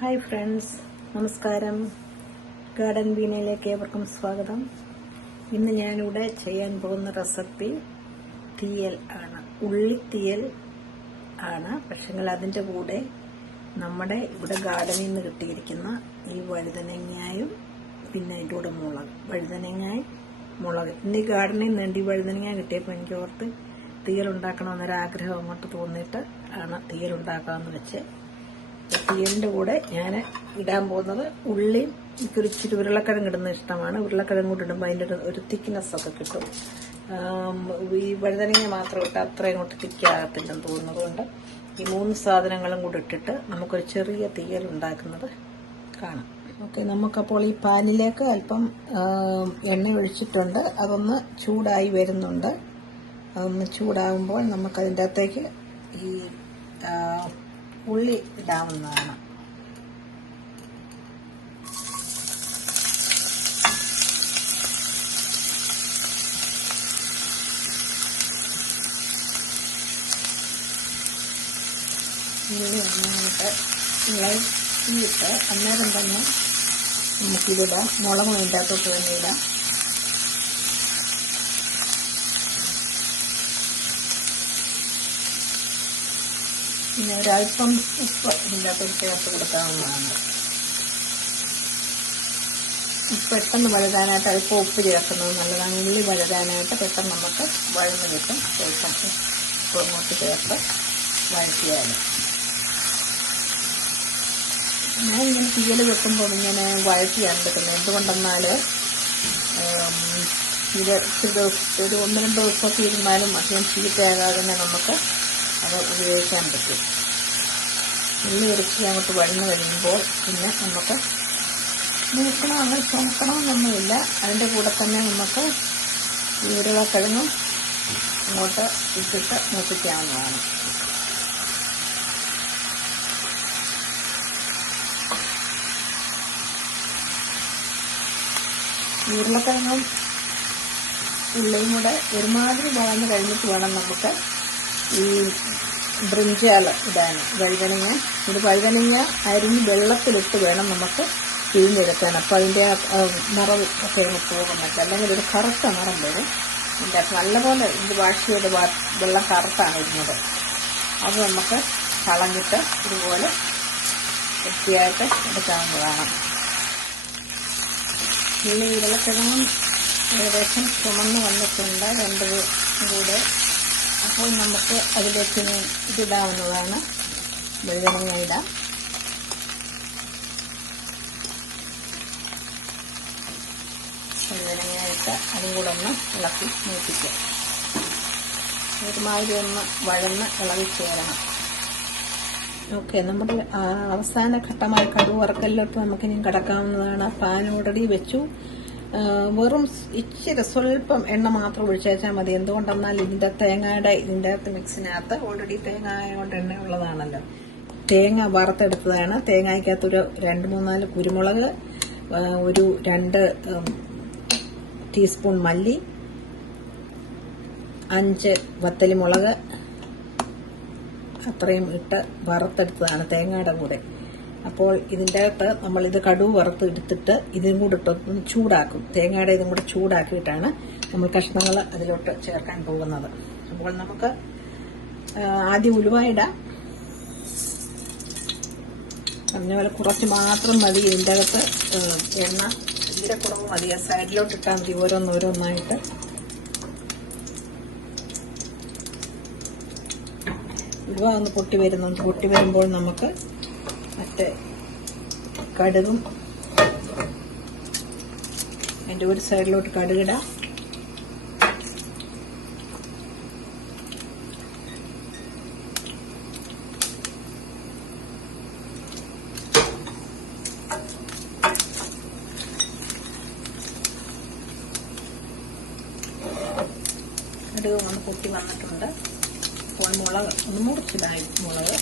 Hi friends, നമസ്കാരം. Garden വീണയിലേക്ക് ഏവർക്കും സ്വാഗതം. ഇന്ന് ഞാനിവിടെ ചെയ്യാൻ പോകുന്ന റെസിപ്പി തീയൽ ആണ്. ഉള്ളിത്തീയൽ ആണ്. പക്ഷെങ്കിൽ അതിൻ്റെ കൂടെ നമ്മുടെ ഇവിടെ ഗാർഡനിൽ നിന്ന് കിട്ടിയിരിക്കുന്ന ഈ വഴുതനങ്ങയും പിന്നെ അതിൻ്റെ കൂടെ മുളക്, വഴുതനങ്ങായി മുളക്. ഇന്ന് ഈ ഗാർഡനിൽ നിന്ന് ഈ വഴുതനങ്ങ കിട്ടിയപ്പോൾ എനിക്ക് ഓർത്ത് തീയൽ ഉണ്ടാക്കണമെന്നൊരാഗ്രഹം അങ്ങോട്ട് തോന്നിയിട്ട് ആണ് തീയൽ ഉണ്ടാക്കാമെന്ന് വെച്ച്. തീയലിൻ്റെ കൂടെ ഞാൻ ഇടാൻ പോകുന്നത് ഉള്ളിയും, എനിക്കൊരു ഇച്ചിരി ഉരുളക്കിഴങ്ങ് ഇടുന്ന ഇഷ്ടമാണ്. ഉരുളക്കിഴങ്ങ് കൂടെ ഇടുമ്പോൾ അതിൻ്റെ ഒരു തിക്നെസ് ഒക്കെ കിട്ടും. ഈ വഴുതനങ്ങ മാത്രം ഇട്ട് അത്രയും അങ്ങോട്ട് തിക്കാകത്തില്ലെന്ന് തോന്നുന്നതുകൊണ്ട് ഈ 3 സാധനങ്ങളും കൂടെ ഇട്ടിട്ട് നമുക്കൊരു ചെറിയ തീയൽ ഉണ്ടാക്കുന്നത് കാണാം. ഓക്കെ, നമുക്കപ്പോൾ ഈ പാനിലേക്ക് അല്പം എണ്ണ ഒഴിച്ചിട്ടുണ്ട്. അതൊന്ന് ചൂടായി വരുന്നുണ്ട്. അതൊന്ന് ചൂടാകുമ്പോൾ നമുക്കതിൻ്റെ അകത്തേക്ക് ഈ ഉള്ളി ഇടാവുന്നതാണ്. ഉള്ളി നന്നായിട്ട് ഇളക്കിയിട്ട് അന്നേരം തന്നെ നമുക്കിതിടാം. മുളകും അതിൻ്റെ അകത്തോട്ട് തന്നെ ഇടാം. പിന്നെ ഒരല്പം ഉപ്പ് ഇതിൻ്റെ അകത്ത് ചേർത്ത് കൊടുക്കാവുന്നതാണ്. പെട്ടെന്ന് വഴുതാനായിട്ട് അല്പം ഉപ്പ് ചേർക്കുന്നത് നല്ലതാണ്. ഉള്ളി വഴുതാനായിട്ട് പെട്ടെന്ന് നമുക്ക് വഴന്ന് കിട്ടും. സ്വല്പം ഉപ്പ് അങ്ങോട്ട് ചേർത്ത് വഴറ്റിയാൽ. ഞാൻ ഇങ്ങനെ തീയൽ വെക്കുമ്പോൾ ഇങ്ങനെ വഴറ്റിയാണ് എടുക്കുന്നത്. എന്തുകൊണ്ടെന്നാൽ ഇത് ഒരു 1-2 ദിവസമൊക്കെ ഇരുന്നാലും അധികം ചീത്തയാകാതെ നമുക്ക് അത് ഉപയോഗിക്കാൻ പറ്റും. ഉള്ളി ഇറച്ചി അങ്ങോട്ട് വഴന്ന് കഴിയുമ്പോൾ പിന്നെ നമുക്ക് മൂക്കണം, അങ്ങനെ ചുമക്കണമെന്നൊന്നുമില്ല. അതിൻ്റെ കൂടെ തന്നെ നമുക്ക് ഈ ഉരുളക്കിഴങ്ങും അങ്ങോട്ട് ഇട്ടിട്ട് മൂപ്പിക്കാവുന്നതാണ്. ഉരുളക്കിഴങ്ങും ഉള്ളിയും കൂടെ ഒരുമാതിരി വഴന്ന് കഴിഞ്ഞിട്ട് വേണം നമുക്ക് ഈ ബ്രിഞ്ചാൽ ഇടാൻ. വഴുതനങ്ങ അരിഞ്ഞ് വെള്ളത്തിലിട്ട് വേണം നമുക്ക് പിഴിഞ്ഞെടുക്കാൻ. അപ്പോൾ അതിൻ്റെ നിറം ഒക്കെ പോകും. അല്ലെങ്കിൽ ഒരു കറുത്ത നിറം വരും. അതിൻ്റെ നല്ലപോലെ ഇത് വാഷ് ചെയ്ത് വെള്ളം കറുത്താണ് ഇരുന്നത്. അത് നമുക്ക് കളഞ്ഞിട്ട് ഇതുപോലെ വൃത്തിയായിട്ട് എടുക്കാവുന്നതാണ്. ഉള്ളി ഉരുളക്കിഴങ്ങും ഏകദേശം ചുമന്ന് വന്നിട്ടുണ്ട്, 2 കൂടെ. അപ്പോൾ നമുക്ക് അതിലേക്ക് ഇതിടാവുന്നതാണ്. വഴുതനങ്ങ ഇടാം. വഴുതനങ്ങ ഇട്ട് അതും കൂടെ ഒന്ന് ഇളക്കി മൂപ്പിക്കുക. ഒരുമാതിരി ഒന്ന് വഴന്ന് ഇളകി ചേരണം. ഓക്കെ, നമ്മുടെ അവസാന ഘട്ടമായി കടുക് വറുക്കലിലോട്ട് നമുക്കിനി കിടക്കാവുന്നതാണ്. പാൻ ഓൾറെഡി വെച്ചു. വെറും ഇച്ചിരി സ്വല്പം എണ്ണ മാത്രം ഒഴിച്ചേച്ചാൽ മതി. എന്തുകൊണ്ടെന്നാൽ ഇതിൻ്റെ അകത്ത് മിക്സിനകത്ത് ഓൾറെഡി തേങ്ങ കൊണ്ട് എണ്ണ ഉള്ളതാണല്ലോ. തേങ്ങ വറുത്തെടുത്തതാണ്. തേങ്ങയ്ക്കകത്തൊരു 2-3-4 കുരുമുളക്, ഒരു 2 ടീസ്പൂൺ മല്ലി, 5 വത്തലിമുളക്, അത്രയും ഇട്ട് വറുത്തെടുത്തതാണ് തേങ്ങയുടെ കൂടെ. അപ്പോൾ ഇതിൻ്റെ അകത്ത് നമ്മളിത് കടുക് വറുത്ത് എടുത്തിട്ട് ഇതും കൂടെ ഇട്ടൊന്ന് ചൂടാക്കും. തേങ്ങയുടെ ഇതും കൂടെ ചൂടാക്കിയിട്ടാണ് നമ്മൾ കഷ്ണങ്ങൾ അതിലോട്ട് ചേർക്കാൻ പോകുന്നത്. അപ്പോൾ നമുക്ക് ആദ്യം ഉലുവ ഇടാം. പറഞ്ഞ പോലെ കുറച്ച് മാത്രം മതി. ഇതിൻ്റെ അകത്ത് എണ്ണ ഇതിൻ്റെ കുറവ് മതി. സൈഡിലോട്ട് ഇട്ടാൽ മതി ഓരോന്നോരോന്നായിട്ട്. ഉലുവ ഒന്ന് പൊട്ടി വരുമ്പോൾ നമുക്ക് മറ്റേ കടുകും അതിൻ്റെ ഒരു സൈഡിലോട്ട് കടുകിടാം. കടുക് ഒന്ന് പൊട്ടി വന്നിട്ടുണ്ട്. അപ്പോൾ മുളക് ഒന്ന് മുറിച്ചിടാം. മുളക്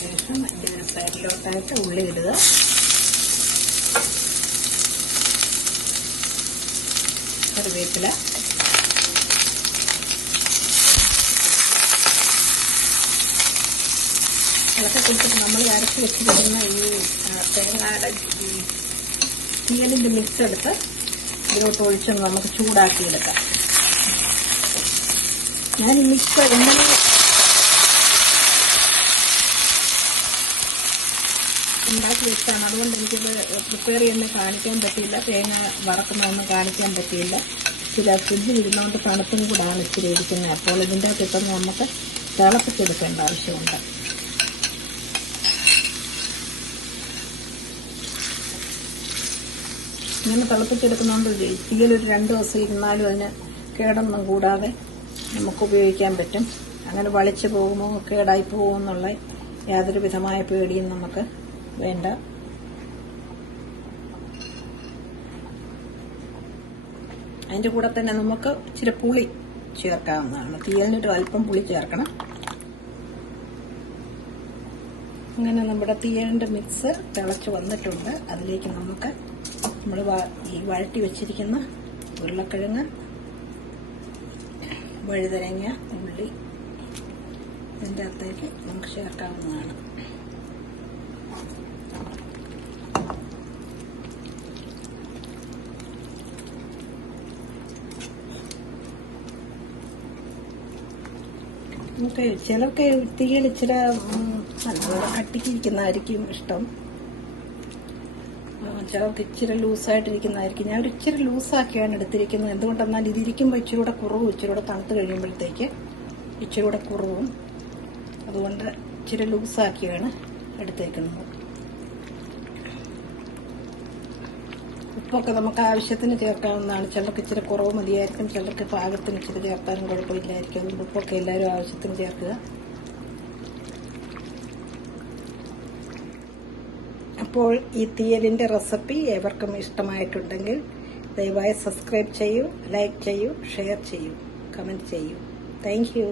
ശേഷം അതിൻ്റെ ഒരു സൈഡിലോട്ടായിട്ട് ഉള്ളി ഇടുക. കറിവേപ്പില, ഇളക്കി കൊടുത്തിട്ട് നമ്മൾ അരച്ച് വെച്ചിരിക്കുന്ന ഈ തേങ്ങയുടെ തീയലിൻ്റെ മിക്സ് എടുത്ത് ഇതിലോട്ട് ഒഴിച്ചൊന്ന് നമുക്ക് ചൂടാക്കിയെടുക്കാം. ഞാൻ ഈ മിക്സ് എങ്ങനെ ഉണ്ടാക്കി വെച്ചാണ്, അതുകൊണ്ട് എനിക്കിത് പ്രിപ്പയർ ചെയ്യുന്നത് കാണിക്കാൻ പറ്റിയില്ല. തേങ്ങ വറക്കുന്നതൊന്നും കാണിക്കാൻ പറ്റിയില്ല. ചില ഫ്രിഡ്ജിൽ ഇരുന്നുകൊണ്ട് തണുപ്പും കൂടാണ് ഇച്ചിരി ഇരിക്കുന്നത്. അപ്പോൾ ഇതിൻ്റെ അകത്ത് നമുക്ക് തിളപ്പിച്ചെടുക്കേണ്ട ആവശ്യമുണ്ട്. ഇങ്ങനെ തിളപ്പിച്ചെടുക്കുന്നതുകൊണ്ട് തീയലൊരു 2 ദിവസം ഇരുന്നാലും അതിന് കേടൊന്നും കൂടാതെ നമുക്ക് ഉപയോഗിക്കാൻ പറ്റും. അങ്ങനെ വളിച്ചു പോകുമോ കേടായി പോകുമോ എന്നുള്ള യാതൊരു വിധമായ പേടിയും നമുക്ക് വേണ്ട. അതിൻ്റെ കൂടെ തന്നെ നമുക്ക് ഇച്ചിരി പുളി ചേർക്കാവുന്നതാണ്. തീയലിനൊരു അല്പം പുളി ചേർക്കണം. അങ്ങനെ നമ്മുടെ തീയലിൻ്റെ മിക്സ് തിളച്ച് വന്നിട്ടുണ്ട്. അതിലേക്ക് നമുക്ക് നമ്മൾ ഈ വഴറ്റി വെച്ചിരിക്കുന്ന ഉരുളക്കിഴങ്ങ്, വഴുതനങ്ങ, ഉള്ളി ഇതിൻ്റെ അകത്തേക്ക് നമുക്ക് ചേർക്കാവുന്നതാണ്. നമുക്ക് ചിലർക്ക് തീയൽ ഇച്ചിരി നല്ലപോലെ കട്ടിക്കിരിക്കുന്നതായിരിക്കും ഇഷ്ടം. ചിലർക്ക് ഇച്ചിരി ലൂസായിട്ടിരിക്കുന്നതായിരിക്കും. ഞാൻ ഒരു ഇച്ചിരി ലൂസാക്കിയാണ് എടുത്തിരിക്കുന്നത്. എന്തുകൊണ്ടെന്നാൽ ഇതിരിക്കുമ്പോൾ ഇച്ചിരി കൂടെ കുറവും, ഇച്ചിരി കൂടെ തണുത്ത് കഴിയുമ്പോഴത്തേക്ക് ഇച്ചിരി കൂടെ കുറവും. അതുകൊണ്ട് ഇച്ചിരി ലൂസാക്കിയാണ് എടുത്തേക്കുന്നത്. ഉപ്പൊക്കെ നമുക്ക് ആവശ്യത്തിന് ചേർക്കാവുന്നതാണ്. ചിലർക്ക് ഇച്ചിരി കുറവ് മതിയായിരിക്കും, ചിലർക്ക് പാകത്തിന് ഇച്ചിരി ചേർത്താലും കുഴപ്പമില്ലായിരിക്കും. അതുകൊണ്ട് ഉപ്പൊക്കെ എല്ലാവരും ആവശ്യത്തിന് ചേർക്കുക. അപ്പോൾ ഈ തീയലിൻ്റെ റെസിപ്പി ഏവർക്കും ഇഷ്ടമായിട്ടുണ്ടെങ്കിൽ ദയവായി സബ്സ്ക്രൈബ് ചെയ്യൂ, ലൈക്ക് ചെയ്യൂ, ഷെയർ ചെയ്യൂ, കമൻറ്റ് ചെയ്യൂ. Thank you.